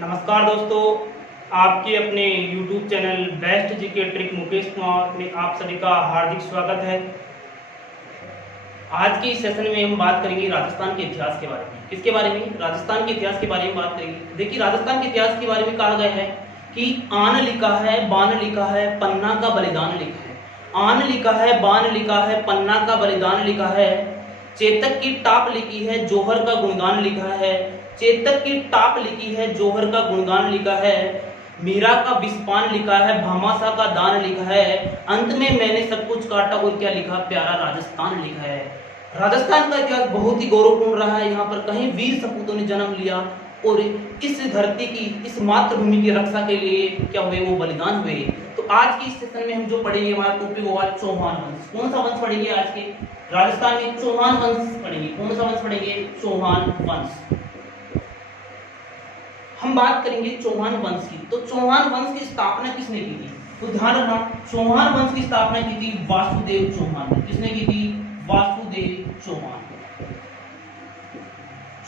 नमस्कार दोस्तों, आपके अपने YouTube channel best GK trick Mukesh Kumar में आप सभी का हार्दिक स्वागत है। आज के इस सेशन में हम बात करेंगे राजस्थान के इतिहास के बारे में। किसके बारे में? राजस्थान के इतिहास के बारे में बात करेंगे। देखिए, राजस्थान के इतिहास के बारे में कहा गया है कि आन लिखा है, बान लिखा है, पन्ना का बलिदान लिखा है। आन लिखा है, बान लिखा है, पन्ना का बलिदान लिखा है। चेतक की टाप लिखी है, जोहर का गुणगान लिखा है। चेतक की टाप लिखी है, जोहर का गुणगान लिखा है। मीरा का विस्पान लिखा है, भामाशाह का दान लिखा है। अंत में मैंने सब कुछ काटा और क्या लिखा? प्यारा राजस्थान लिखा है। राजस्थान का इतिहास बहुत ही गौरवपूर्ण रहा है। यहाँ पर कहीं वीर सपूतों ने जन्म लिया और इस धरती की, इस मातृभूमि की रक्षा के लिए क्या हुए? वो बलिदान हुए। तो आज की इस सेशन में हम जो पढ़ेंगे, हमारा टॉपिक होगा चौहान वंश। कौन सा वंश पढ़ेंगे आज के? राजस्थान में चौहान वंश पढ़ेंगे। कौन सा वंश पढ़ेंगे? चौहान वंश। हम बात करेंगे चौहान वंश की। तो चौहान वंश की स्थापना किसने की थी? तो ध्यान रखना, चौहान वंश की स्थापना की थी वासुदेव चौहान ने। किसने की थी? वासुदेव चौहान।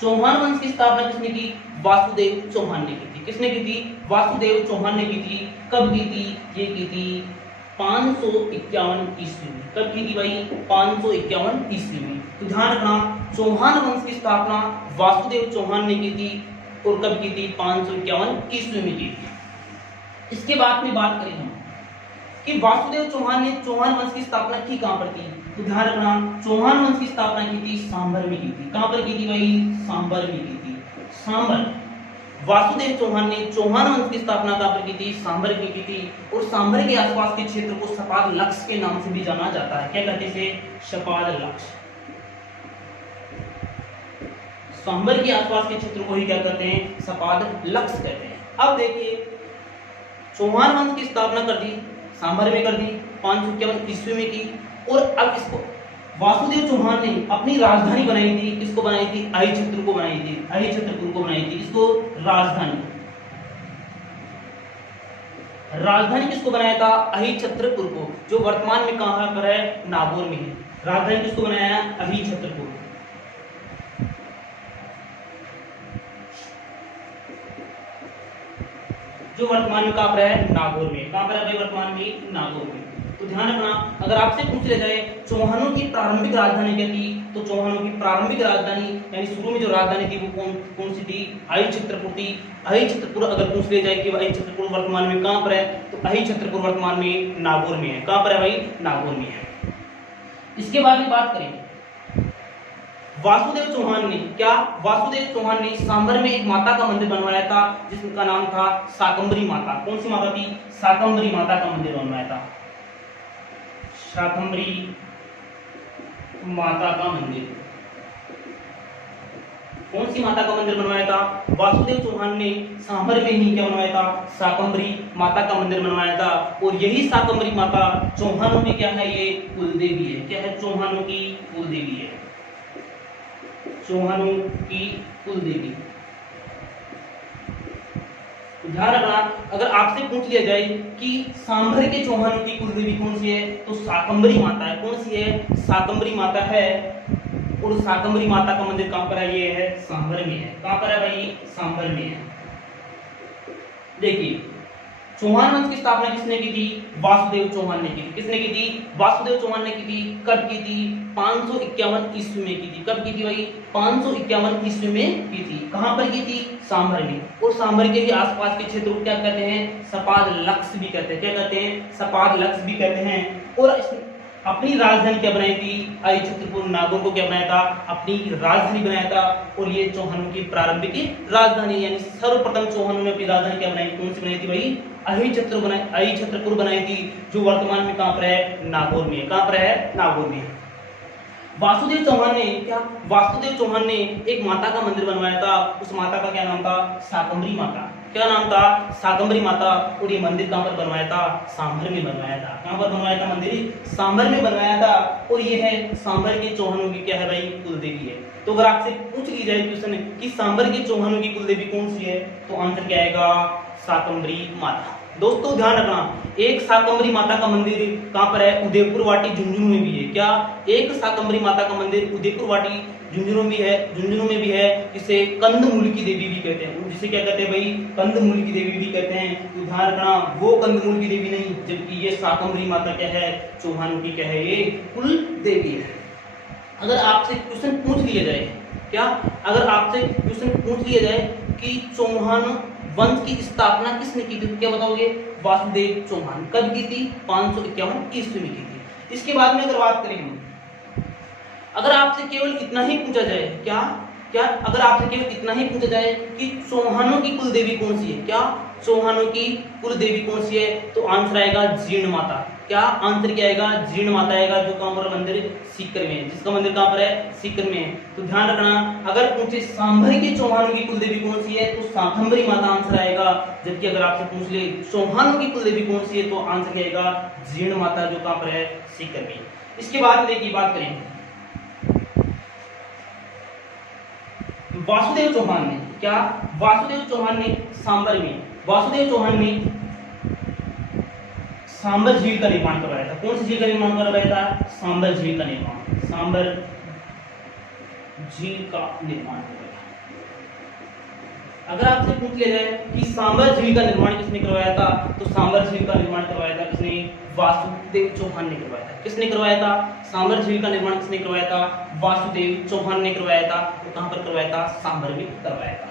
चौहान वंश की स्थापना किसने की? वासुदेव चौहान ने की थी। किसने की थी? वासुदेव चौहान ने की थी। कब की थी? ये की थी 551 ईस्वी में। कब की थी भाई? 551 ईस्वी में। तो ध्यान रखना, चौहान वंश की स्थापना वासुदेव चौहान ने की थी और कब की थी? 551 ईस्वी में की थी। इसके बाद में बात करें हम कि वासुदेव चौहान ने चौहान वंश की स्थापना की कहां पर थी? तो ध्यान रखना, चौहान वंश की स्थापना की थी सांभर में की थी। कहां पर की थी भाई? सांभर में की थी। सांभर। वासुदेव चौहान ने चौहान वंश की स्थापना कहां पर की थी? सांभर में की थी। और सांभर के आसपास के क्षेत्र को सपाद लक्ष्य के नाम से भी जाना जाता है। क्या कहते हैं? सपाद लक्ष्य। सांभर के आसपास के क्षेत्र को ही क्या कहते हैं? सपाद लक्ष्य कहते हैं। अब देखिए, चौहान वंश की स्थापना कर दी, सांभर में कर दी, 551 ईस्वी में की। और अब इसको वासुदेव चौहान ने अपनी राजधानी बनाई थी। किसको बनाई थी? अहिछत्र को बनाई थी। अहिछत्रपुर को बनाई थी। इसको राजधानी, राजधानी किसको बनाया था? अहिछत्रपुर को, जो वर्तमान में कहां पर है? नागौर में है। राजधानी किसको बनाया? अहिछत्रपुर। जो वर्तमान में कहां पर है? नागौर में। कहां पर है भाई? वर्तमान में नागौर में। तो ध्यान रखना, अगर आपसे पूछ लिया जाए चौहानों की प्रारंभिक राजधानी क्या थी, तो चौहानों की प्रारंभिक राजधानी यानी शुरू में जो राजधानी थी वो कौन सी थी? अहिछत्रपुर थी। अहिछत्रपुर अगर पूछ लिया जाए कि अहिछत्रपुर वर्तमान में कहां पर है, तो अहिछत्रपुर वर्तमान में नागौर में है। कहां पर है भाई? नागौर में है। इसके बाद में बात करें वासुदेव चौहान ने क्या? वासुदेव चौहान ने सांभर में एक माता का मंदिर बनवाया था जिसका नाम था शाकंभरी माता। कौन सी माता थी? शाकंभरी माता का मंदिर बनवाया था। शाकंभरी माता का मंदिर। कौन सी माता का मंदिर बनवाया था? वासुदेव चौहान ने सांभर में ही क्या बनवाया था? शाकंभरी माता का मंदिर बनवाया था। और यही शाकंभरी माता चौहानों में क्या है? ये कुलदेवी है। क्या है? चौहानों की कुलदेवी है। चौहानों की कुलदेवी। ध्यान रखना, अगर आपसे पूछ लिया जाए कि सांभर के चौहानों की कुलदेवी कौन सी है, तो शाकंभरी माता है। कौन सी है? शाकंभरी माता है। और शाकंभरी माता का मंदिर कहां पर है? ये है सांभर में है। कहां पर है भाई? सांभर में है। देखिए, चौहान वंश की स्थापना किसने की थी? वासुदेव चौहान ने की थी। किसने की थी? वासुदेव चौहान ने की थी। कब की थी? 551 ईस्वी में की थी। कब की थी भाई? 551 ईस्वी में की थी। कहां पर की थी? सांभर में। और सांभर के भी आसपास के क्षेत्र को क्या कहते हैं? सपाद लक्ष्य भी कहते हैं। क्या कहते हैं? सपाद लक्ष्य भी कहते हैं। और अपनी राजधानी क्या बनाई थी? अहिछत्रपुर नागौर को क्या बनाया था? अपनी राजधानी बनाया था। और ये चौहानों की प्रारंभिक राजधानी यानी सर्वप्रथम चौहानों ने अपनी राजधानी क्या बनाई? कौन सी बनाई थी भाई? अहिछत्रपुर बनाई थी, जो वर्तमान में कहां पर है? नागौर में। कहां पर है? नागौर में। वासुदेव चौहान ने क्या? वासुदेव चौहान ने एक माता का मंदिर बनवाया था। उस माता का क्या नाम था? शाकंभरी माता। क्या नाम था? शाकंभरी माता। और ये मंदिर कहां पर बनवाया था? सांभर में बनवाया था। कहां पर बनवाया था मंदिर? सांभर में बनवाया था। और ये है सांभर के चौहानों की क्या है भाई? कुलदेवी है। तो अगर आपसे पूछ ली जाए क्वेश्चन कि सांभर के चौहानों की कुलदेवी कौन सी है, तो आंसर क्या आएगा? शाकंभरी माता। दोस्तों ध्यान रखना, एक शाकंभरी माता का मंदिर कहाँ पर है? उदयपुर वाटी झुंझुनू में भी है। क्या? एक शाकंभरी माता का मंदिर उदयपुर वाटी झुंझुनू में है, झुंझुनू में भी है। इसे कंदमूल की देवी भी कहते हैं। जिसे क्या कहते हैं भाई? कंदमूल की देवी भी कहते हैं। तो ध्यान रखना, वो कंदमूल की देवी नहीं, जबकि ये शाकंभरी माता क्या है? चौहानों की क्या है? ये कुल देवी है। अगर आपसे क्वेश्चन पूछ लिया जाए, क्या? अगर आपसे क्वेश्चन पूछ लिया जाए कि चौहान वंश की स्थापना किसने की थी, तो क्या बताओगे? वासुदेव चौहान। कब की थी? 551 ईस्वी में की थी। इसके बाद में अगर बात करें, अगर आपसे केवल इतना ही पूछा जाए, क्या क्या अगर आपसे केवल इतना ही पूछा जाए कि चौहानों की कुल देवी कौन सी है, क्या? चौहानों की कुल देवी कौन सी है, तो आंसर आएगा जीर्ण माता। क्या आंसर क्या आएगा? जीर्ण माता आएगा, जो कहां पर मंदिर? सीकर में। जिसका मंदिर कहां पर है? सीकर में। तो ध्यान रखना, अगर पूछे सांभर के चौहानों की कुल देवी कौन सी है, तो शाकंभरी माता आंसर आएगा। जबकि अगर आपसे पूछ ले चौहानों की कुल देवी कौन सी है, तो आंसर क्या आएगा? जीर्ण माता, जो कहां पर है? सीकर में। इसके बाद देखिए, बात करें वासुदेव चौहान ने, क्या? वासुदेव चौहान ने सांबर में, वासुदेव चौहान ने सांबर झील का निर्माण करवाया था। कौन सी झील का निर्माण करवाया था? सांबर झील का निर्माण, सांबर झील का निर्माण करवाया। अगर आपसे पूछ लिया जाए कि सांबर झील का निर्माण किसने करवाया था, तो सांबर झील का निर्माण करवाया था किसने? वासुदेव चौहान ने करवाया था। किसने करवाया था? सांबर झील का निर्माण किसने करवाया था? वासुदेव चौहान ने करवाया था। तो कहां पर करवाया था? सांबर में करवाया था।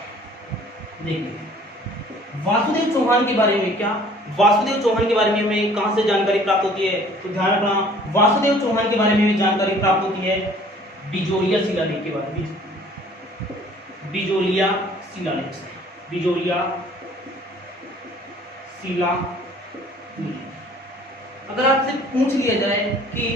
देखिए, वासुदेव चौहान के बारे में, क्या? वासुदेव चौहान के बारे में हमें कहां से जानकारी प्राप्त होती है, तो ध्यान रखना, वासुदेव चौहान के बारे में हमें जानकारी प्राप्त होती है बिजोलिया शिलालेख के बारे में। बिजोलिया शिलालेख से, बिजोलिया शिलालेख। अगर आपसे पूछ लिया जाए कि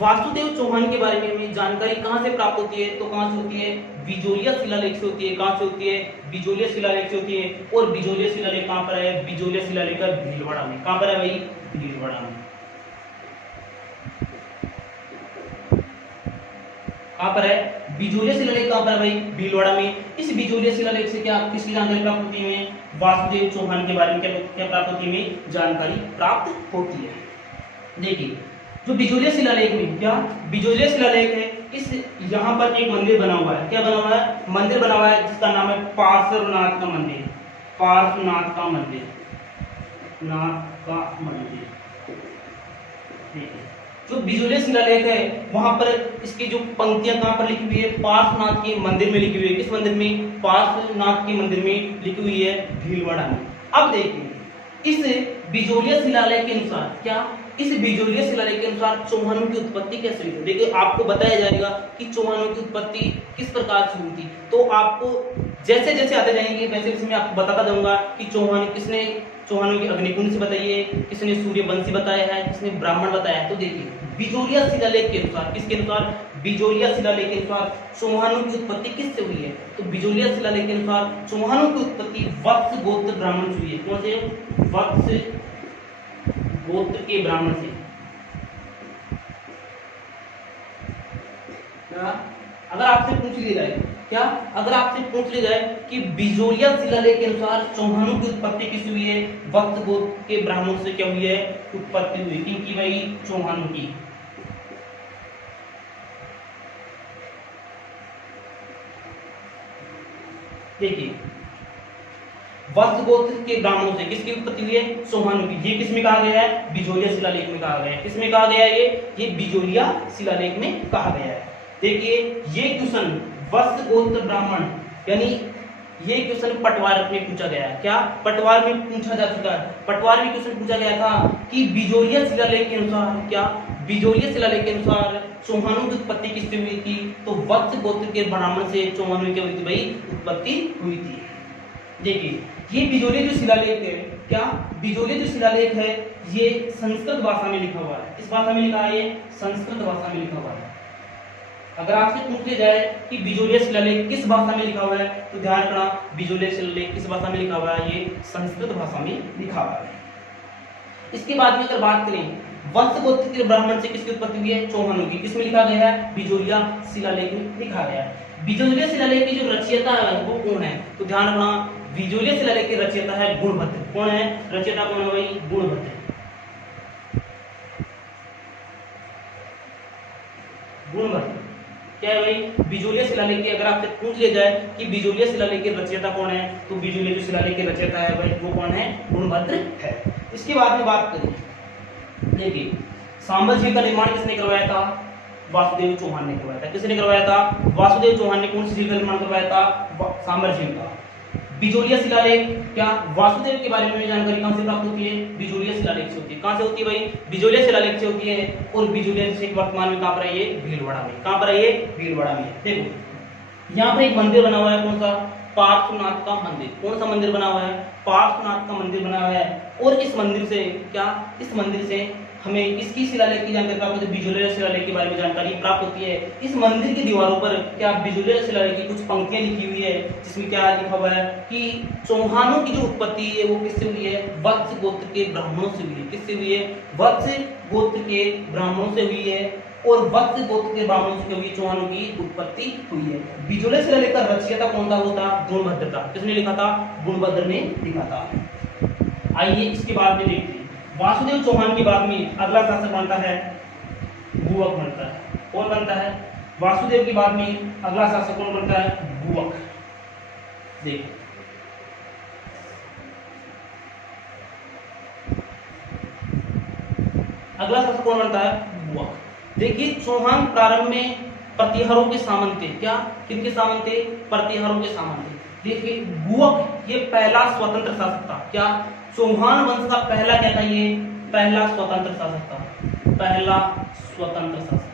वासुदेव चौहान के बारे में हमें जानकारी कहां से प्राप्त होती है, तो कहां से होती है? बिजोलिया शिलालेख से होती है। कहां से होती है? बिजोलिया शिलालेख से होती है। और बिजोलिया शिलालेख कहां पर है? बिजोलिया शिलालेख भीलवाड़ा में। कहां पर है भाई? भीलवाड़ा में। कहां पर है? बिजोलिया शिलालेख कहां पर है भाई? भीलवाड़ा में। इस बिजोलिया शिलालेख से क्या किसकी जानकारी प्राप्त होती है? वासुदेव चौहान के बारे में क्या प्राप्त होती है? जानकारी प्राप्त होती है। देखिए, जो बिजोलिया शिलालेख में, क्या? बिजोलिया शिलालेख है, इस यहाँ पर एक मंदिर बना हुआ है। क्या बना हुआ है? मंदिर बना हुआ है, जिसका नाम है पार्श्वनाथ का मंदिर। पार्श्वनाथ का मंदिर, नाथ का मंदिर। देखिए, जो बिजोलिया शिलालेख है, वहां पर इसकी जो पंक्तियां कहां पर लिखी हुई है? पार्श्वनाथ के मंदिर में लिखी हुई है। किस मंदिर में? पार्श्वनाथ के मंदिर में लिखी हुई है, भीलवाड़ा में। अब देखिए, इस बिजोलिया शिलालेख के अनुसार, क्या? इस बिजोलिया शिलालेख के अनुसार चौहानों की उत्पत्ति कैसे हुई थी? देखिए, आपको बताया जाएगा कि चौहानों की उत्पत्ति किस प्रकार से हुई थी। तो आपको जैसे जैसे आते जाएंगे वैसे वैसे मैं आपको बताता जाऊंगा कि किसने चौहानों की अग्निकुंड से बताइए, किसने सूर्यवंशी बताया है, किसने ब्राह्मण बताया है। तो देखिए, बिजोलिया शिलालेख के अनुसार, किसके अनुसार? बिजोलिया शिलालेख के अनुसार चौहानों की उत्पत्ति किससे हुई है? तो बिजोलिया शिलालेख के अनुसार चौहानों की उत्पत्ति वत्स गोत्र ब्राह्मण से हुई है। कौन से? वत्स गोत्र के ब्राह्मण से। अगर आपसे पूछ लिया जाए, क्या? अगर आपसे पूछ लिया जाए कि बिजोलिया शिलालेख के अनुसार चौहानों की उत्पत्ति किससे हुई है? वत्स गोत्र के ब्राह्मण से क्या हुई है? उत्पत्ति हुई। किनकी भाई? चौहानों की। देखिए, वत्स गोत्र के ब्राह्मणों से किसकी उत्पत्ति हुई है? चौहानों की। ये किसमें कहा गया है? बिजोलिया शिलालेख में कहा गया है। किसमें कहा गया है? ये बिजोलिया शिलालेख में कहा गया है। देखिए, ये क्वेश्चन वत्स गोत्र ब्राह्मण, यानी ये क्वेश्चन पटवार में पूछा गया है। क्या? पटवार में पूछा जा चुका है। पटवार में क्वेश्चन पूछा गया था कि बिजोलिया शिलालेख के अनुसार, क्या? बिजोलिया शिलालेख के अनुसार चौहानों की उत्पत्ति किससे हुई थी? तो वत्स गोत्र के ब्राह्मण से चौहानों की हुई थी भाई, उत्पत्ति हुई थी। देखिए, ये बिजोलिया जो शिलालेख है, क्या? बिजोलिया जो शिलालेख है, ये संस्कृत भाषा में लिखा हुआ है। किस भाषा में लिखा है? ये संस्कृत भाषा में लिखा हुआ है। अगर आपसे पूछ लिया जाए कि बिजोलिया शिलालेख किस भाषा में लिखा हुआ है, तो ध्यान रखना, बिजोलिया शिलालेख किस भाषा में लिखा हुआ है? ये संस्कृत भाषा में लिखा हुआ है। इसके बाद में अगर बात करें, वत्स गोत्र के ब्राह्मण से किसकी उत्पत्ति हुई है? चौहानों की। किसमें लिखा गया है? बिजोलिया शिलालेख में लिखा गया है। बिजोलिया शिलालेख की जो रचयिता है वो कौन है? तो ध्यान रखना, बिजोलिया शिलालेख के रचयिता है गुणभद्र। कौन है रचयिता, कौन है भाई, गुणभद्र। गुणभद्र क्या है भाई, बिजोलिया शिलालेख की अगर आपसे पूछ लिया जाए कि बिजोलिया शिलालेख के रचयिता कौन है, तो बिजोलिया जो शिलालेख के रचयिता है भाई वो कौन है, गुणभद्र है। इसके बाद में बात करें, देखिए सांबर झील का निर्माण किसने करवाया था, वासुदेव चौहान ने करवाया था। किसने करवाया था, वासुदेव चौहान ने कौन सी झील का निर्माण करवाया था, सांबर झील का। बिजोलिया शिलालेख, क्या वासुदेव के बारे में जानकारी कहां से प्राप्त होती है, बिजोलिया शिलालेख से होती है। कहां से होती है भाई, बिजोलिया शिलालेख से होती है। और बिजोलिया से वर्तमान में कहां पर है ये, भीलवाड़ा में। कहां पर है ये, भीलवाड़ा में। देखो यहाँ पर एक मंदिर बना हुआ है, कौन सा, पार्श्वनाथ का मंदिर। कौन सा मंदिर बना हुआ है, पार्श्वनाथ का मंदिर बना हुआ है। और इस मंदिर से क्या, इस मंदिर से हमें किसकी शिलालेख की जानकारी प्राप्त होती है, बिजोलिया शिलालेख के बारे में जानकारी प्राप्त होती है। इस मंदिर की दीवारों पर क्या बिजोलिया शिलालेख की कुछ पंक्तियां लिखी हुई है, जिसमें क्या लिखा हुआ है कि चौहानों की जो उत्पत्ति है वो किससे हुई है, वत्स गोत्र के ब्राह्मणों से हुई है। किससे हुई है, वत्स गोत्र के ब्राह्मणों से हुई है। और वत्स गोत्र के ब्राह्मणों से हुई चौहानों की उत्पत्ति हुई है। बिजोलिया शिलालेख का रचयिता कौन था, वो था गुणभद्र था। किसने लिखा था, गुणभद्र ने लिखा था। आइए इसके बाद में देखते हैं, वासुदेव चौहान के बाद में अगला शासक बनता है गुवक बनता है। कौन बनता है, वासुदेव के बाद में अगला शासक कौन बनता है, गुवक। देखिए अगला शासक कौन बनता है, गुवक। देखिए चौहान प्रारंभ में प्रतिहारों के सामंत थे। क्या, किनके सामंत थे, प्रतिहारों के सामंत थे। देखिए गुवक ये पहला स्वतंत्र शासक था। क्या, चौहान वंश का पहला क्या था, ये पहला स्वतंत्र शासक था, पहला स्वतंत्र शासक।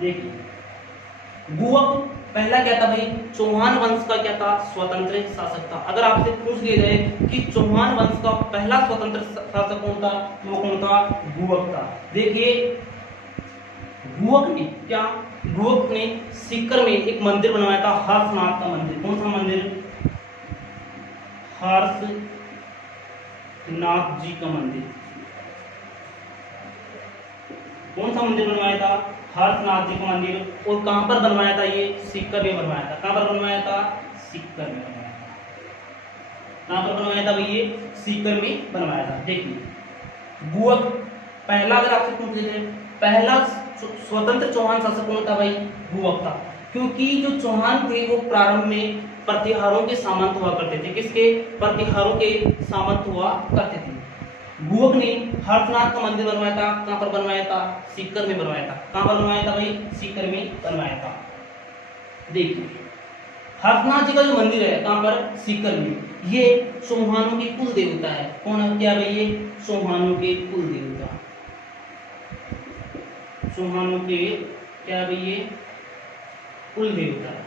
देखिए गुवक पहला क्या था भाई, चौहान वंश का क्या था, स्वतंत्र शासक था। अगर आपसे पूछ लिया जाए कि चौहान वंश का पहला स्वतंत्र शासक कौन था, तो वो कौन था, गुवक था। देखिए गुवक ने क्या, गुवक ने सीकर में एक मंदिर बनवाया था, हर्षनाथ का मंदिर। कौन सा मंदिर, हर्षनाथ जी का मंदिर। कौन सा मंदिर बनवाया था, हर्षनाथ जी का मंदिर। और कहां पर बनवाया था, ये सीकर में बनवाया था। कहां पर बनवाया था, सीकर में बनवाया था। कहां पर बनवाया था भाई, ये सीकर में बनवाया था। देखिए गुवक पहला, अगर आपसे पूछ लेते हैं पहला स्वतंत्र चौहान शासक कौन था भाई, गुवक था। क्योंकि जो चौहान थे वो प्रारंभ में प्रतिहारों के सामंत हुआ करते थे। किसके, प्रतिहारों के सामंत हुआ करते थे। गुवक ने हर्षनाथ का मंदिर बनवाया था। कहां पर बनवाया था, सीकर में बनवाया था। कहां पर बनवाया था भाई, सीकर में बनवाया था। देखिए हर्षनाथ जी का जो मंदिर है कहां पर, सीकर में, ये चौहानों के कुल देवता है। कौन है, क्या भाई, ये चौहानों के कुल देवता, चौहानों के क्या भाई, ये कुल देवता है।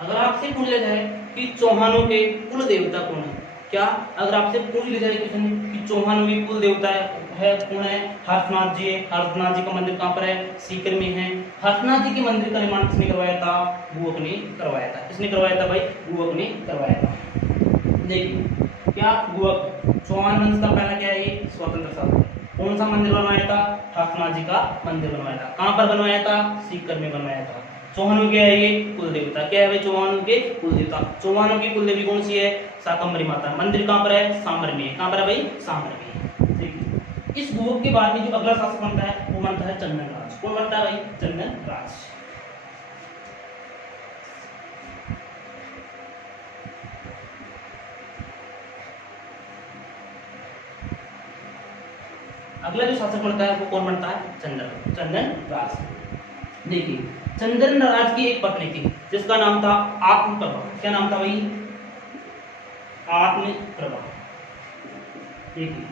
अगर आपसे पूछ लिया जाए कि चौहानों के कुल देवता कौन है, क्या अगर आपसे पूछ लिया जाए कि चौहानों के कुल देवता है कौन है, हर्षनाथ जी है। हर्षनाथ जी का मंदिर कहां पर है, सीकर में है। हर्षनाथ जी के मंदिर का निर्माण किसने करवाया था, गुवक ने करवाया था। किसने करवाया था भाई, गुवक ने करवाया था। देखिए क्या, गुवक चौहान वंश का पहला क्या है, ये स्वतंत्र शासक। कौन सा मंदिर बनवाया था, हर्षनाथ जी का मंदिर बनवाया था। कहां पर बनवाया था, सीकर में बनवाया था। चौहानों के है ये कुल देवता, क्या है भाई, चौहानों के कुल देवता। चौहानों की कुल देवी कौन सी है, शाकंभरी माता। मंदिर कहां पर है, सांबर में। कहां पर है भाई, सांबर में। देखिए इस गुवक के बाद में जो अगला शासक बनता है वो बनता है चंदन राज। कौन बनता है भाई, चंदन राज। अगला जो शासक बनता है वो कौन बनता है, चंदन राज। देखिए चंदन राज की एक पत्नी थी जिसका नाम था आत्मप्रभा। क्या नाम था भाई, आत्मप्रभा। देखिए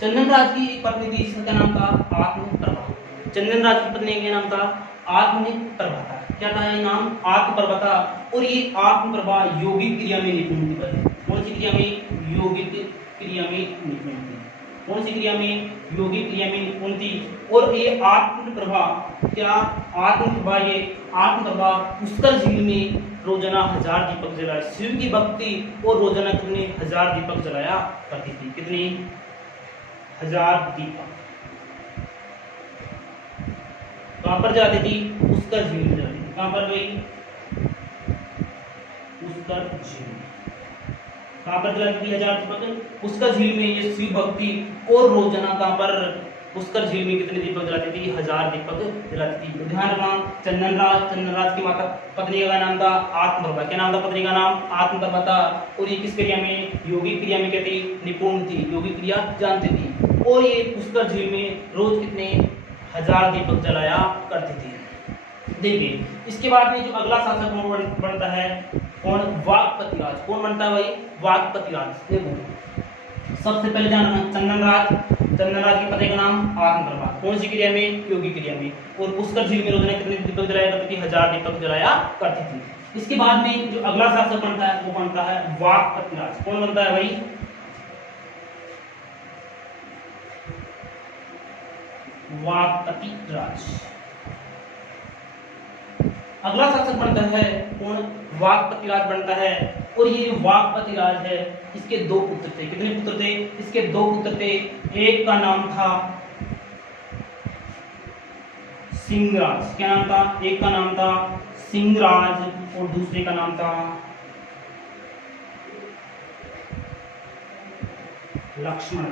चंदन राज की एक पत्नी थी जिसका नाम था आत्मप्रभा। चंदन राज की पत्नी का नाम था आत्मप्रभा था। क्या था ये नाम, आत्मप्रभा था। और ये आत्मप्रभा यौगिक क्रिया में निपुण थी। कौन सी क्रिया में, यौगिक क्रिया में निपुण थी। कौन सी क्रिया में, यौगिक क्रिया में निपुण थी। और ये आत्मप्रभा, क्या आत्मप्रभा, ये आत्मप्रभा पुष्कर झील में रोजाना 1000 दीपक जलाए, शिव की भक्ति और रोजाना कितने 1000 दीपक जलाया करती थी। कितनी, 1000 दीपक। कहां पर जलाती थी? पुष्कर झील में जलाती थी। कहां पर गई? पुष्कर झील। कहां पर जलाती थी 1000 दीपक? पुष्कर झील में। ये शिव भक्ति और रोजाना कहां पर? पुष्कर झील में कितने दीपक जलाती थी? 1000 दीपक जलाती थी। तो ध्यान रखना, चंदनराज की माता पत्नी का नाम था आत्मप्रभा। क्या नाम था पत्नी का नाम? आत्मप्रभा था। और ये किस क्रिया में? योगिक क्रिया में क्या थी? निपुण थी, योगिक क्रिया जानती थी। और ये पुष्कर झील में रोज कितने? 1000 दीपक जलाया करती थी। देखिए इसके बाद में जो अगला शासक कौन बनता है? कौन? वाक्पतिराज। कौन बनता है भाई? वाक्पतिराज। देखो सबसे पहले जानना, चंदनराज के पति का नाम आत्मप्रभा। कौन सी क्रिया में? योगिक क्रिया में। और पुष्कर झील में रोजाना कितने दीपक जलाया करती थी? 1000 दीपक जलाया करती थी। इसके बाद में जो अगला शासक बनता है वो बनता है वाक्पतिराज। कौन बनता है भाई? वाक्पतिराज। अगला शासक बनता है कौन? वाक्पतिराज बनता है। और ये वाक्पतिराज है, इसके 2 पुत्र थे। कितने पुत्र थे? इसके 2 पुत्र थे। एक का नाम था सिंहराज। क्या नाम था? एक का नाम था सिंहराज और दूसरे का नाम था लक्ष्मण।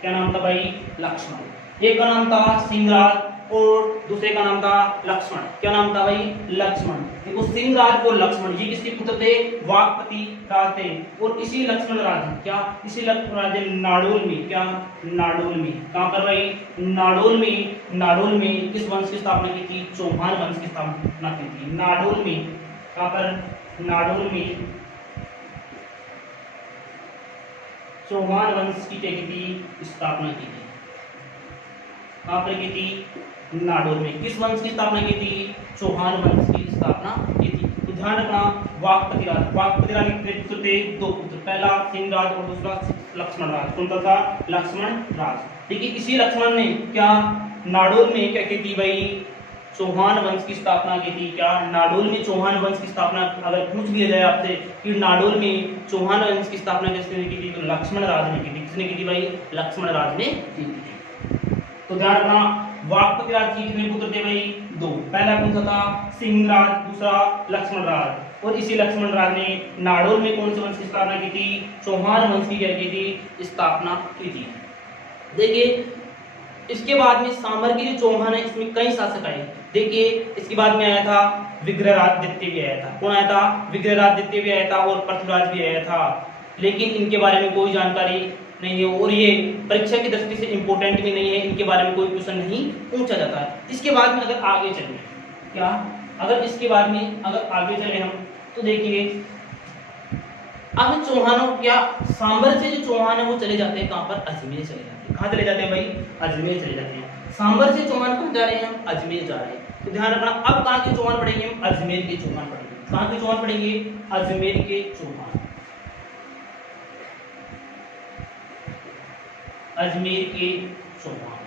क्या नाम था भाई? लक्ष्मण। एक का नाम था सिंहराज और दूसरे का नाम था लक्ष्मण। क्या नाम था भाई? लक्ष्मण। देखो सिंहराज और लक्ष्मण ये किसके पुत्र थे? वाक्पति राज थे। और इसी लक्ष्मण राज क्या? इसी लक्ष्मण राज ने नाडोल में, क्या? नाडोल में। कहां पर भाई? नाडोल में। नाडोल में किस वंश की स्थापना की थी? चौहान वंश की स्थापना की थी। नाडोल में। कहां पर? नाडोल में चौहान वंश की क्या की थी? स्थापना की थी। कहां पर की थी? नाडोल में। किस वंश की स्थापना की थी? चौहान वंश की स्थापना की थी। तो ध्यान रखना, वाक्पतिराज। वाक्पतिराज के कितने पुत्र थे? 2 पुत्र। पहला सिंहराज और दूसरा लक्ष्मण राज। कौन था? लक्ष्मण राज। देखिए इसी लक्ष्मण ने क्या नाडोल में क्या की थी भाई? चौहान वंश की स्थापना की थी। क्या? नाडोल में चौहान वंश की स्थापना अगर पूछ लिया जाए आपसे कि नाडोल में चौहान वंश की स्थापना किसने की थी, तो लक्ष्मण राज ने की थी। किसने की थी भाई? लक्ष्मण राज ने की थी। तो ध्यान रखना, वाक्पतिराज जी कितने पुत्र थे भाई? 2। पहला कौन सा था? सिंहराज, दूसरा लक्ष्मण राज। और इसी लक्ष्मण राज ने नाडोल में कौन से वंश की स्थापना की थी? चौहान वंश की क्या की थी? स्थापना की थी। देखिए इसके बाद में सांबर की जो चौहान है इसमें कई शासक आए। देखिए इसके बाद में आया था विग्रहराज द्वितीय भी आया था। कौन आया था? विग्रहराज द्वितीय भी आया था और पृथ्वीराज भी आया था। लेकिन इनके बारे में कोई जानकारी नहीं है और ये परीक्षा की दृष्टि से इंपॉर्टेंट भी नहीं है। इनके बारे में कोई क्वेश्चन नहीं पूछा जाता है। इसके बाद में अगर आगे चले, क्या अगर इसके बाद में अगर आगे चले हम तो देखिए अब चौहानों क्या सांबर से जो चौहान है वो चले जाते हैं कहां पर? अजमेर चले जाते हैं। कहां चले जाते हैं भाई? अजमेर चले जाते हैं। सांबर से चौहान कहां जा रहे हैं? हम अजमेर जा रहे हैं। तो ध्यान रखना, अब कहां के चौहान पढ़ेंगे हम? अजमेर के चौहान पढ़ेंगे। कहां के चौहान पढ़ेंगे? अजमेर के चौहान। अजमेर के चौहान।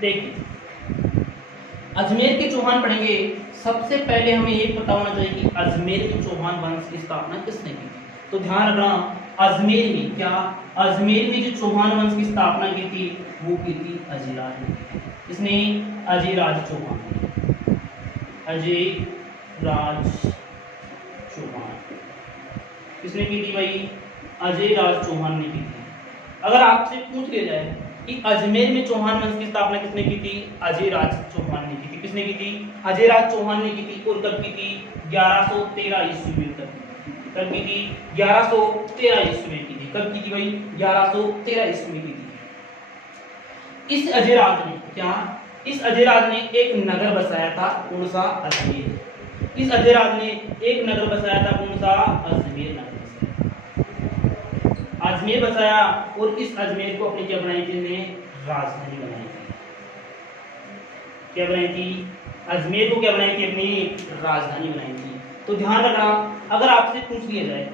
देखिए अजमेर के चौहान पढ़ेंगे। सबसे पहले हमें ये पता होना चाहिए कि अजमेर के चौहान वंश की स्थापना किसने की थी। तो ध्यान रखना, अजमेर में क्या? अजमेर में जो चौहान वंश की स्थापना की थी वो की थी अजयराज ने। किसने? अजयराज चौहान। अजयराज चौहान किसने की थी भाई? अजयराज चौहान ने की थी। अगर आपसे पूछ लिया जाए कि अजमेर में चौहान वंश की स्थापना किसने की थी? अजयराज चौहान ने की थी। किसने की थी? अजयराज चौहान ने की थी। और कब की थी? 1113 ईस्वी में। कब की थी? 1113 ईस्वी में की थी। कब की थी भाई? 1113 ईस्वी में की थी। इस अजयराज ने क्या? इस अजयराज ने एक नगर बसाया था। कौन सा? अजमेर। इस अजयराज ने एक नगर बसाया था। कौन सा? अजमेर नगर। अजमेर बसाया और इस अजमेर को अपनी क्या बनाई थी? राजधानी बनाई थी। क्या बनाई थी? अजमेर को क्या बनाई थी? अपनी राजधानी बनाई थी। तो ध्यान रखना, अगर आपसे पूछ लिया जाए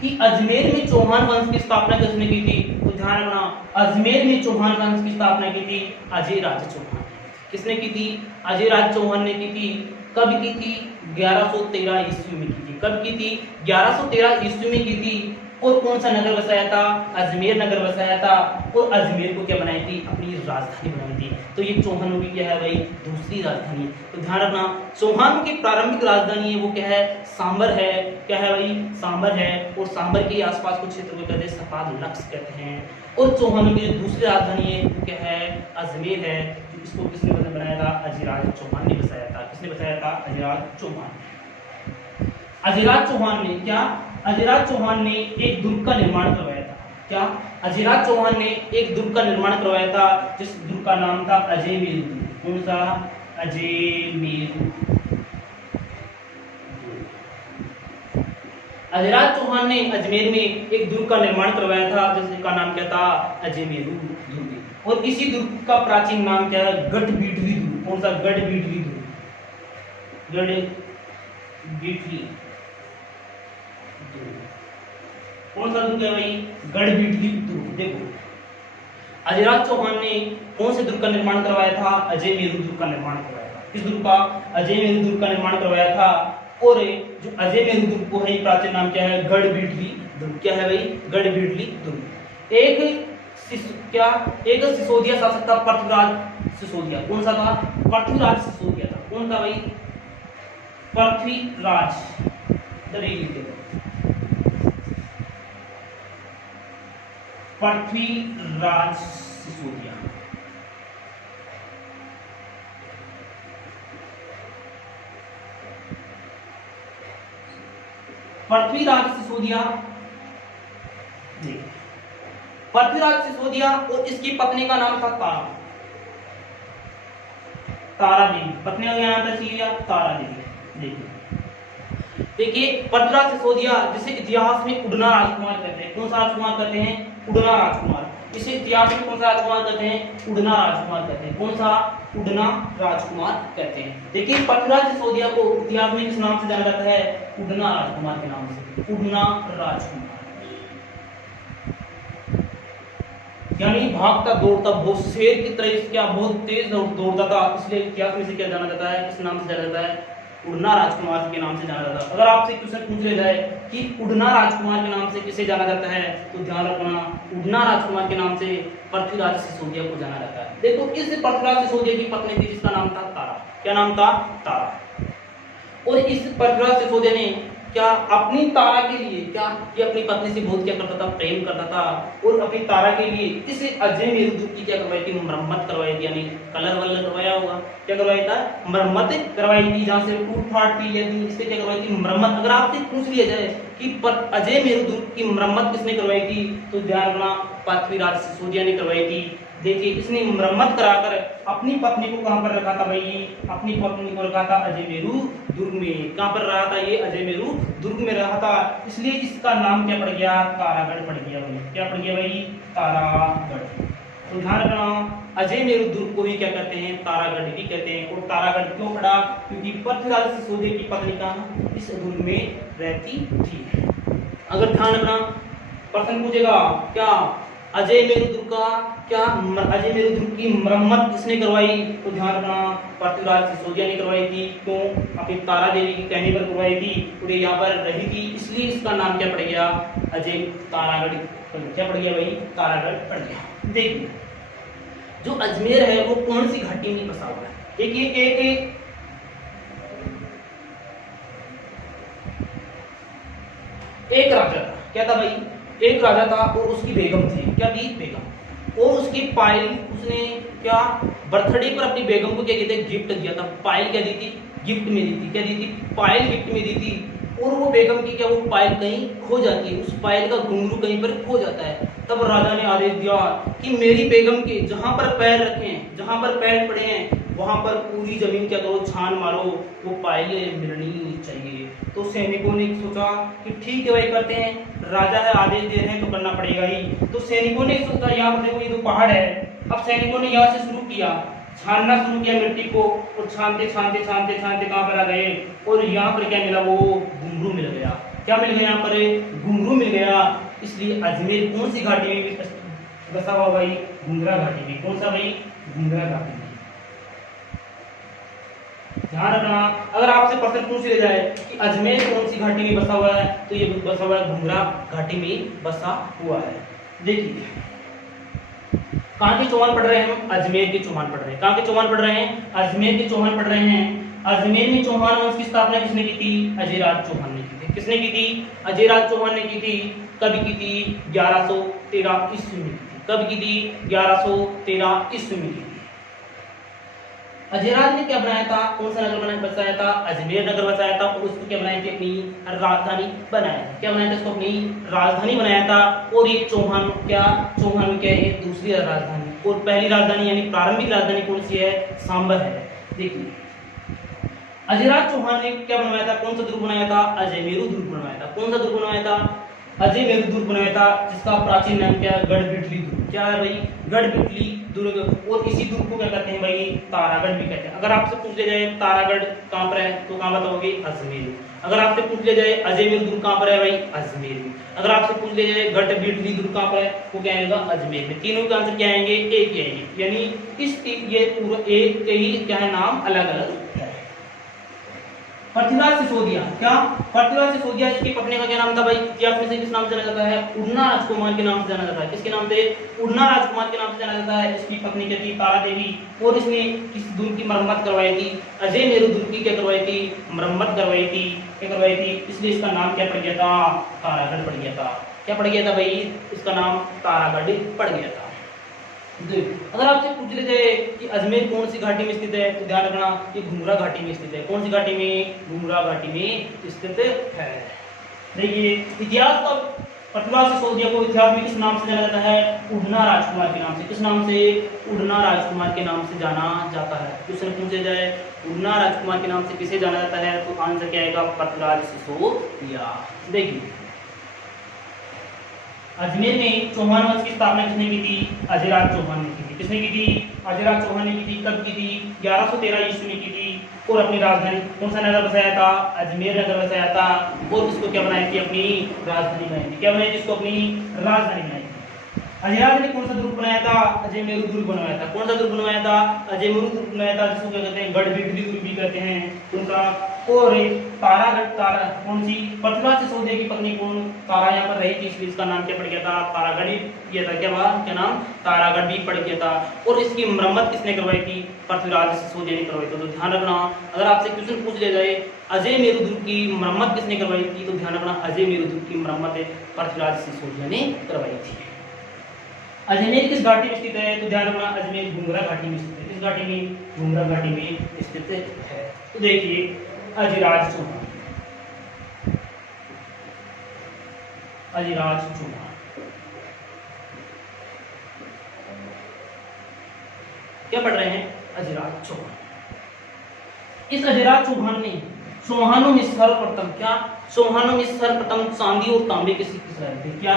कि अजमेर में चौहान वंश की स्थापना किसने की थी, तो ध्यान रखना, अजमेर में चौहान वंश की स्थापना की थी अजयराज चौहान। किसने की थी? अजयराज चौहान ने की थी। कब की थी? 1113 ईस्वी में की थी। कब की थी? 1113 ईस्वी में की थी। और कौन सा नगर बसाया था? अजमेर नगर बसाया था। और अजमेर को क्या बनाई थी? अपनी राजधानी बनाई थी। तो ये चौहानों की क्या है भाई? दूसरी राजधानी। तो ध्यान रखना, चौहानों की प्रारंभिक राजधानी है वो क्या है? सांबर है। क्या है भाई? सांबर है। और सांबर के आसपास कुछ क्षेत्र को कहते हैं सपाद लक्ष्य कहते हैं। और चौहानों की जो दूसरी राजधानी है वो क्या है? अजमेर है। इसको किसने बनाया था? अजिराज चौहान ने बसाया था। किसने बसाया था? अजिराज चौहान। अजिराज चौहान ने क्या? अजिराज चौहान ने एक दुर्ग का निर्माण करवाया था। क्या? अजिराज चौहान ने एक दुर्ग का निर्माण करवाया था जिस दुर्ग का नाम था अजयमेरु दुर्ग। कौन सा? अजयमेरु। अजिराज चौहान ने अजमेर में एक दुर्ग का निर्माण करवाया था जिसका नाम क्या था? अजयमेरु दुर्ग। और इसी दुर्ग का प्राचीन नाम क्या है? गढ़बीटली दुर्ग। कौन सा? गढ़बीटली दुर्ग। गढ़बीटली। कौन सा दुर्ग है भाई? गढ़बीटली दुर्ग। देखो, अजिराज चौहान ने कौन से दुर्ग का निर्माण करवाया था? अजयमेरु दुर्ग का निर्माण करवाया था। किस दुर्ग का? अजयमेरु दुर्ग का निर्माण करवाया था। और जो अजयमेरु दुर्ग को है प्राचीन नाम क्या है? गढ़बीटली दुर्ग। क्या है भाई? गढ़बीटली दुर्ग। एक सिसोदिया शासक था, पृथ्वीराज सिसोदिया। कौन सा था? पृथ्वीराज सिसोदिया था। कौन था भाई? पृथ्वीराज। पृथ्वीराज सिसोदिया। पृथ्वीराज सिसोदिया। पृथ्वीराज सिसोदिया और इसकी पत्नी का नाम था तारा। तारा देवी। पत्नी का नाम था सीरिया तारा देवी। देखिए पृथ्वीराज सिसोदिया जिसे इतिहास में उड़ना राजकुमार कहते हैं। कौन सा राजकुमार कहते हैं? उड़ना राजकुमार। इसे इतिहास में कौन सा राजकुमार कहते हैं? उड़ना राजकुमार कहते हैं। कौन सा? उड़ना राजकुमार कहते हैं। देखिए पृथ्वीराज सिसोदिया को इतिहास में किस नाम से जाना जाता है? उड़ना राजकुमार के नाम से। उड़ना राजकुमार यानी भागता दौड़ता बहुत शेर की तरह क्या बहुत तेज दौड़ता था, इसलिए इतिहास में से क्या जाना जाता है? किस नाम से जाना जाता है? उड़ना राजकुमार के नाम से जाना जाता है। अगर आपसे क्वेश्चन पूछ लिया जाए कि उड़ना राजकुमार के नाम से किसे जाना जाता है, तो ध्यान रखना उड़ना राजकुमार के नाम से पृथ्वीराज सिसोदिया को जाना जाता है। देखो इस पृथ्वीराज सिसोदिया की पत्नी थी जिसका नाम था तारा। क्या नाम था? तारा। और इस पृथ्वीराज सिसोदिया ने क्या अपनी तारा के लिए क्या ये अपनी पत्नी से बहुत क्या करता था? प्रेम करता था। और अपनी तारा के लिए इसे अजयमेरु दुर्ग की क्या करवाई थी? मरम्मत करवाई थी। यानी कलर वलर करवाया होगा। क्या करवाया था? मरम्मत करवाई थी। जहां से टूट फाट थी यदि इस पे क्या करवाई थी? मरम्मत। अगर आपसे पूछ लिया जाए कि अजयमेरु दुर्ग की मरम्मत किसने करवाई थी, तो ध्यान रखना पृथ्वीराज सिसोदिया ने करवाई थी। देखिए इसने मरम्मत कराकर अपनी पत्नी को कहां पर रखा था भाई? अपनी पत्नी को रखा था अजयमेरु दुर्ग में। कहां पर रहा था ये? अजयमेरु दुर्ग में रहा था। इसलिए इसका नाम क्या पड़ गया? तारागढ़ पड़ गया भाई। क्या पड़ गया भाई? तारागढ़। तो ध्यान रखना अजयमेरु दुर्ग को ही क्या कहते हैं? तारागढ़ भी कहते हैं। और तारागढ़ क्यों पड़ा? क्योंकि पृथ्वीराज सिसोदिया की पत्नी कहां? इस दुर्ग में रहती थी। अगर ध्यान रखना प्रश्न पूछेगा क्या अजयमेरु दुर्ग का क्या अजयमेरु दुर्ग की मरम्मत किसने करवाई, तो ध्यान रखना पृथ्वीराज सिसोदिया ने करवाई थी। क्यों? अपनी तारा देवी के कहने पर करवाई थी और ये यहाँ पर रही थी, इसलिए इसका नाम क्या पड़ गया? अजय तारागढ़। क्या पड़ गया भाई? तारागढ़ पड़ गया। देखिए जो अजमेर है वो कौन सी घाटी में बसा हुआ है? देखिए एक राजा था। क्या था भाई? एक राजा था और उसकी बेगम थी। क्या थी? बेगम। और उसकी पायल उसने क्या बर्थडे पर अपनी बेगम को क्या कहते हैं? गिफ्ट दिया था। पायल क्या दी थी? गिफ्ट में दी थी। क्या दी थी? पायल गिफ्ट में दी थी। और वो बेगम की क्या वो पायल कहीं खो जाती है, उस पायल का घुंघरू कहीं पर खो जाता है। तब राजा ने आदेश दिया कि मेरी बेगम के जहां पर पैर रखे हैं, जहां पर पैर पड़े हैं, वहां पर पूरी जमीन क्या करो? छान मारो, वो पायलें मिलनी चाहिए। तो सैनिकों ने सोचा कि ठीक है भाई करते हैं, राजा है आदेश दे रहे हैं तो करना पड़ेगा ही। तो सैनिकों ने सोचा यहाँ पर देखो ये तो पहाड़ है। अब सैनिकों ने यहाँ से शुरू किया, छानना शुरू किया मिट्टी को, और छानते छानते छानते छानते कहाँ पर आ गए? और यहाँ पर क्या मिला? वो घुंघरू मिल गया। क्या मिल गया? यहाँ पर घुंघरू मिल गया। इसलिए अजमेर कौन सी घाटी में बसा हुआ भाई? घुंघरा घाटी में। कौन सा भाई? घुंघरा घाटी में। ध्यान रखना, अगर आपसे प्रश्न पूछ लिया जाए कि अजमेर कौन सी घाटी में बसा हुआ है, तो ये बसा हुआ है घुंघरा घाटी में बसा हुआ है। देखिए कहाँ के चौहान पढ़ रहे हैं हम? अजमेर के चौहान पढ़ रहे हैं। कहाँ के चौहान पढ़ रहे हैं? अजमेर के चौहान पढ़ रहे हैं। अजमेर में चौहान वंश की स्थापना किसने की थी? अजयराज चौहान ने की थी। किसने की थी? अजयराज चौहान ने की थी। कब की थी? 1113 ईस्वी में की थी। कब की थी? 1113 ईस्वी में की थी। अजयराज ने क्या बनाया था? कौन सा नगर बसाया था? अजमेर नगर बसाया था, और उसको क्या बनाया था? अपनी राजधानी बनाया था। क्या बनाया था? इसको अपनी राजधानी बनाया था। और ये चौहान क्या है? दूसरी राजधानी, और पहली राजधानी यानी प्रारंभिक राजधानी कौन सी है? सांबर है। देखिए अजयराज चौहान ने क्या बनवाया था? कौन सा दुर्ग बनाया था? अजयमेरु दुर्ग बनवाया था। कौन सा दुर्ग बनवाया था? अजयमेरु दुर्ग बनाया था, जिसका प्राचीन नाम क्या है? गढ़बिटली दुर्ग। क्या है भाई? गढ़बिटली दुर्ग। और इसी दुर्ग को क्या कहते हैं भाई? तारागढ़ भी कहते हैं। अगर आपसे पूछ लिया जाए तारागढ़ कहाँ पर है, तो कहाँ बताओगे? अजमेर में। अगर आपसे पूछ लिया जाए अजयमेरु दुर्ग कहाँ पर है भाई? अजमेर में। अगर आपसे पूछ लिया जाए गढ़बिटली दुर्ग कहाँ पर है, वो क्या आएगा? अजमेर में। तीनों का आंसर क्या आएंगे? एक ही आएंगे, यानी ये पूरा एक ही क्या है नाम अलग अलग है। पृथ्वीराज सिसोदिया, क्या पृथ्वीराज सिसोदिया, इसकी पत्नी का क्या नाम था भाई? इतिहास में से किस नाम से जाना जाता है? उड़ना राजकुमार के नाम से जाना जाता है। किसके नाम से? उड़ना राजकुमार के नाम से जाना जाता है। इसकी पत्नी क्या थी? तारा देवी। और इसने किस दुर्ग की मरम्मत करवाई थी? अजयमेरु दुर्ग की क्या करवाई थी? मरम्मत करवाई थी। क्या करवाई थी? इसलिए इसका नाम क्या पड़ गया था? तारागढ़ पड़ गया था। क्या पड़ गया था भाई? इसका नाम तारागढ़ पड़ गया था। अगर आपसे पूछ लिया जाए कि अजमेर कौन सी घाटी में स्थित है, तो ध्यान रखना ये घुंघरा घाटी में स्थित है। कौन सी घाटी में? घुंघरा घाटी में स्थित है। देखिए इतिहास का पृथ्वीराज सिसोदिया को इतिहास में किस नाम से जाना जाता है? उड़ना राजकुमार के नाम से। किस नाम से? उड़ना राजकुमार के नाम से जाना जाता है। क्वेश्चन पूछा जाए उड़ना राजकुमार के नाम से किसे जाना जाता है, तो आंसर क्या आएगा? पृथ्वीराज सिसोदिया। देखिए अजमेर में चौहान वंश की स्थापना किसने की थी? अजयराज चौहान ने की थी। किसने की थी? अजयराज चौहान ने की थी। कब की थी? 1113 ईस्वी में की थी। और अपनी राजधानी कौन सा नगर बसाया था? अजमेर नगर बसाया था। और उसको क्या बनाई थी? अपनी राजधानी बनाई थी। क्या बनाई थी? इसको अपनी राजधानी बनाई थी। अजयराज ने कौन सा दुर्ग बनाया था? अजयमेरु दुर्ग बनवाया था। कौन सा दुर्ग बनवाया था? अजयमेरु दुर्ग बनवाया था, जिसको क्या कहते हैं? गढ़बिटली दुर्ग भी कहते हैं। कौन सा? और तारागढ़, तारा कौन सी? पृथ्वीराज सिसोदिया की पत्नी कौन? तारा यहाँ पर रही थी, इसलिए इसका नाम क्या पड़ गया था? तारागढ़ ही किया था। क्या नाम? तारागढ़ भी पड़ गया था। और इसकी मरम्मत किसने करवाई थी? पृथ्वीराज सिसोदिया ने करवाई थी। तो ध्यान रखना, अगर आपसे क्वेश्चन पूछ लिया जाए अजयमेरु दुर्ग की मरम्मत किसने करवाई थी, तो ध्यान रखना अजयमेरु दुर्ग की मरम्मत पृथ्वीराज सिसोदिया ने करवाई थी। अजमेर किस घाटी में स्थित है, तो ध्यान रखना अजमेर घुंघरा घाटी में स्थित है। किस घाटी में? घुंघरा घाटी में स्थित है। तो देखिए अजयराज चौहान, अजयराज चौहान क्या पढ़ रहे हैं? अजयराज चौहान। इस अजयराज चौहान ने चौहानों में सर्वप्रथम क्या? चौहानों में सर्वप्रथम चांदी और तांबे के सिक्के चलाए थे। क्या?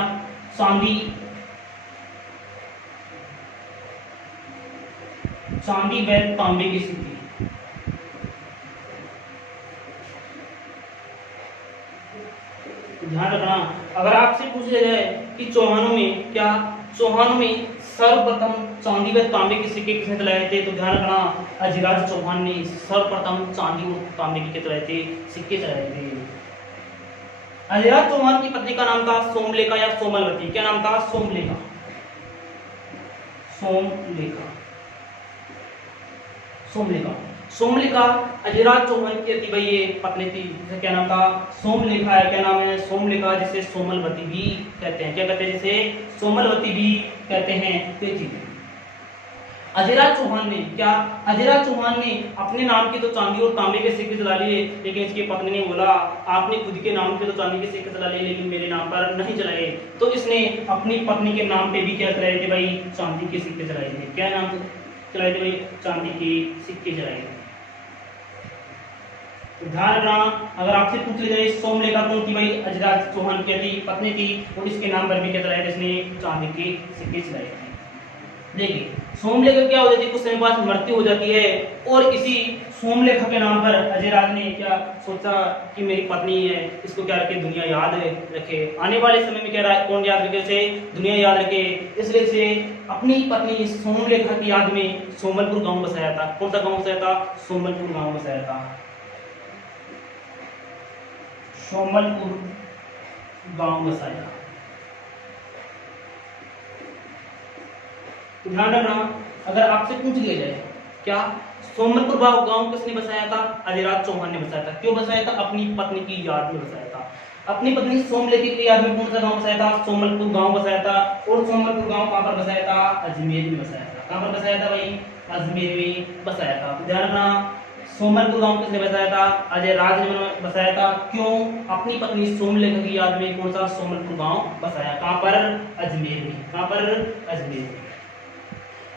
चांदी व तांबे के सिक्के। ध्यान रखना, अगर आपसे पूछ लिया जाए कि चौहानों में क्या? चौहानों में सर्वप्रथम चांदी व तांबे के सिक्के किसने चलाए थे, तो ध्यान रखना अजयराज चौहान ने सर्वप्रथम चांदी और तांबे के चलाए थे, सिक्के चलाए थे। अजयराज चौहान की पत्नी का नाम था सोमलेखा या सोमलवती। क्या नाम था? सोमलेखा। सोमलेखा अजयराज चौहान की थी भाई, ये पत्नी थी। क्या नाम था? सोमलेखा है। क्या नाम है? सोमलेखा, जिसे सोमलवती भी कहते हैं। क्या कहते हैं? जिसे सोमलवती भी कहते हैं। अजयराज चौहान ने क्या? अजयराज चौहान ने अपने नाम के तो चांदी और तांबे के सिक्के चला लिए, लेकिन इसकी पत्नी ने बोला आपने खुद के नाम पे तो चांदी के सिक्के चला लिए, लेकिन मेरे नाम पर नहीं चलाए। तो इसने अपनी पत्नी के नाम पे भी क्या चलाए थे भाई? चांदी के सिक्के चलाए थे। क्या नाम चलाए थे भाई? चांदी के सिक्के चलाए थे। ध्यान रखना, अगर आपसे पूछ लिया जाए सोमलेखा कौन थी भाई? अजयराज चौहान की थी, पत्नी थी, और इसके नाम पर भी क्या चलाए थे? इसने चांदी के सिक्के चलाए थे। देखिए सोमलेखा क्या हो जाती है, कुछ समय बाद मृत्यु हो जाती है और इसी सोमलेखा के नाम पर अजयराज ने क्या सोचा कि मेरी पत्नी है, इसको क्या रखे, दुनिया याद रखे, आने वाले समय में क्या कौन याद रखे उसे, दुनिया याद रखे। इसलिए से अपनी पत्नी सोमलेखा की याद में सोमलपुर गांव बसाया था। कौन सा गांव बसाया था, सोमलपुर गांव बसाया था, सोमलपुर गांव बसाया। ध्यान रखना, अगर आपसे पूछ लिया जाए क्या सोमलपुर गांव किसने बसाया था, अजयराज चौहान ने बसाया था। क्यों बसाया था, अपनी पत्नी की याद में बसाया था। अपनी पत्नी सोमलेखा की याद में कौन सा गांव बसाया था, सोमलपुर गांव बसाया था। और सोमलपुर गांव कहां पर बसाया था, अजमेर में बसाया था। कहां पर बसाया था भाई, अजमेर में बसाया था। तो ध्यान रखना, सोमलपुर गांव किसने बसाया था, अजयराज ने बसाया था। क्यों, अपनी पत्नी सोमलेखा की याद में कौन सा सोमलपुर गांव बसाया, कहां पर, अजमेर में। कहां पर, अजमेर में।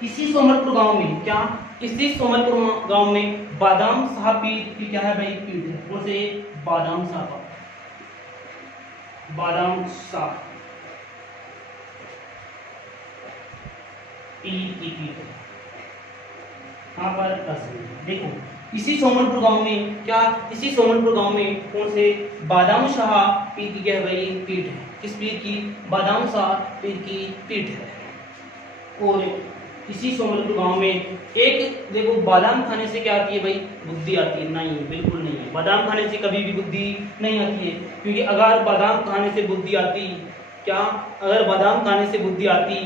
इसी सोमलपुर गांव में क्या, इसी सोमलपुर गांव में बादाम शाह पीर की क्या है भाई, पीठ है। कौन से, बादाम शाह का, बादाम शाह पीर की पीठ है। कहां पर, अजमेर। देखो इसी सोमलपुर गांव में क्या, इसी सोमलपुर गांव में कौन से, बादाम शाह पीर की क्या है भाई, पीठ है। किस पीर की, बादाम शाह पीर की पीठ है। और इसी सोमलपुर गांव में एक देखो, बादाम खाने से क्या आती है भाई, बुद्धि आती है, नहीं बिल्कुल नहीं है। बादाम खाने से कभी भी बुद्धि नहीं आती है, क्योंकि अगर बादाम खाने से बुद्धि आती, क्या, अगर बादाम खाने से बुद्धि आती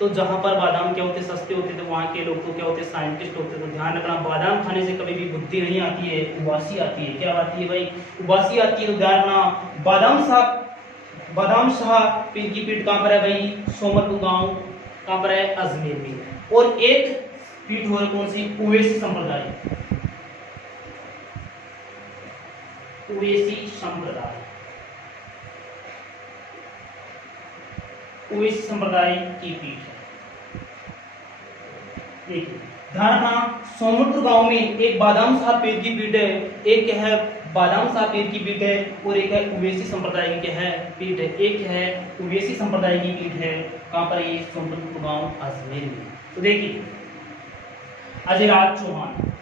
तो जहां पर बादाम क्या होते, सस्ते होते, तो वहां के लोग तो क्या होते, साइंटिस्ट होते। तो ध्यान रखना, बादाम खाने से कभी भी बुद्धि नहीं आती है, उबासी आती है। क्या आती है भाई, उबासी आती है। तो ध्यान रखना, बादाम शाह पीर की पीठ कहां पर है भाई, सोमलपुर गांव कहां पर है, अजमेर में। और एक पीठ हो कौन सी, ओवैसी संप्रदाय, ओवैसी संप्रदाय, ओवैसी संप्रदाय की पीठ है। देखिए ध्यान रखना, सोमलपुर गांव में एक बादाम शाह पीर की पीठ है, एक क्या है, बादाम शाह पीर की पीठ है, और एक है ओवैसी संप्रदाय की क्या है, पीठ है। एक है ओवैसी संप्रदाय की पीठ है, कहां पर, ये सोमलपुर गांव, अजमेर में। तो देखिए अजयराज चौहान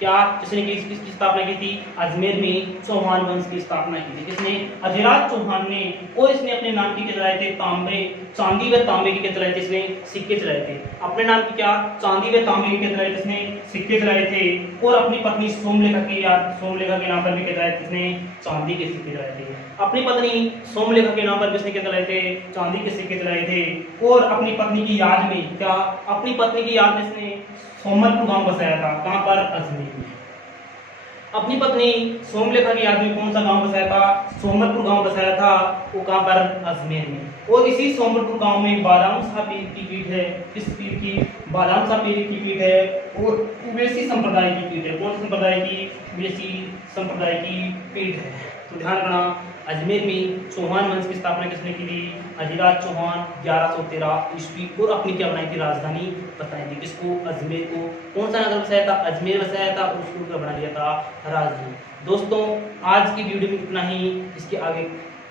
क्या, किसने किसकी स्थापना की थी, अजमेर में चौहान वंश की स्थापना की थी। किसने, अजयराज चौहान ने। और इसने अपने नाम की क्या चलाए थे, तांबे, चांदी व तांबे की क्या चलाए थे, इसने सिक्के चलाए थे। अपने नाम की क्या, चांदी व तांबे की क्या चलाए थे, इसने सिक्के चलाए थे। और अपनी पत्नी सोमलेखा की याद, सोमलेखा के नाम पर भी क्या चलाए थे, इसने चांदी के सिक्के चलाए थे। अपनी पत्नी सोमलेखा के नाम पर किसने क्या चलाए थे, चांदी के सिक्के चलाए थे। और अपनी पत्नी की याद में क्या, अपनी पत्नी की याद में इसने सोमलपुर गांव बसाया था। कहां पर, अजमेर में। अपनी पत्नी सोमलेखा की याद में कौन सा गांव बसाया था, सोमलपुर गांव बसाया था। वो कहां पर, अजमेर में। और इसी सोमलपुर गांव में बादाम शाह पीर की पीठ है। किस पीर की, बादाम शाह पीर की पीठ है। और ओवैसी संप्रदाय की पीठ है। कौन सी संप्रदाय की, ओवैसी संप्रदाय की पीठ है। तो ध्यान रखना, अजमेर में चौहान वंश की स्थापना किसने की थी, अजयराज चौहान 1113 ईस्वी। और अपनी क्या बनाई थी, राजधानी बताई थी। किसको, अजमेर को। कौन सा नगर बसाया था, अजमेर बसाया था। उसको क्या बना दिया था, राजधानी। दोस्तों आज की वीडियो में इतना ही, इसके आगे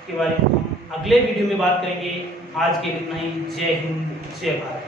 के बारे में हम अगले वीडियो में बात करेंगे। आज के लिए इतना ही। जय हिंद, जय भारत।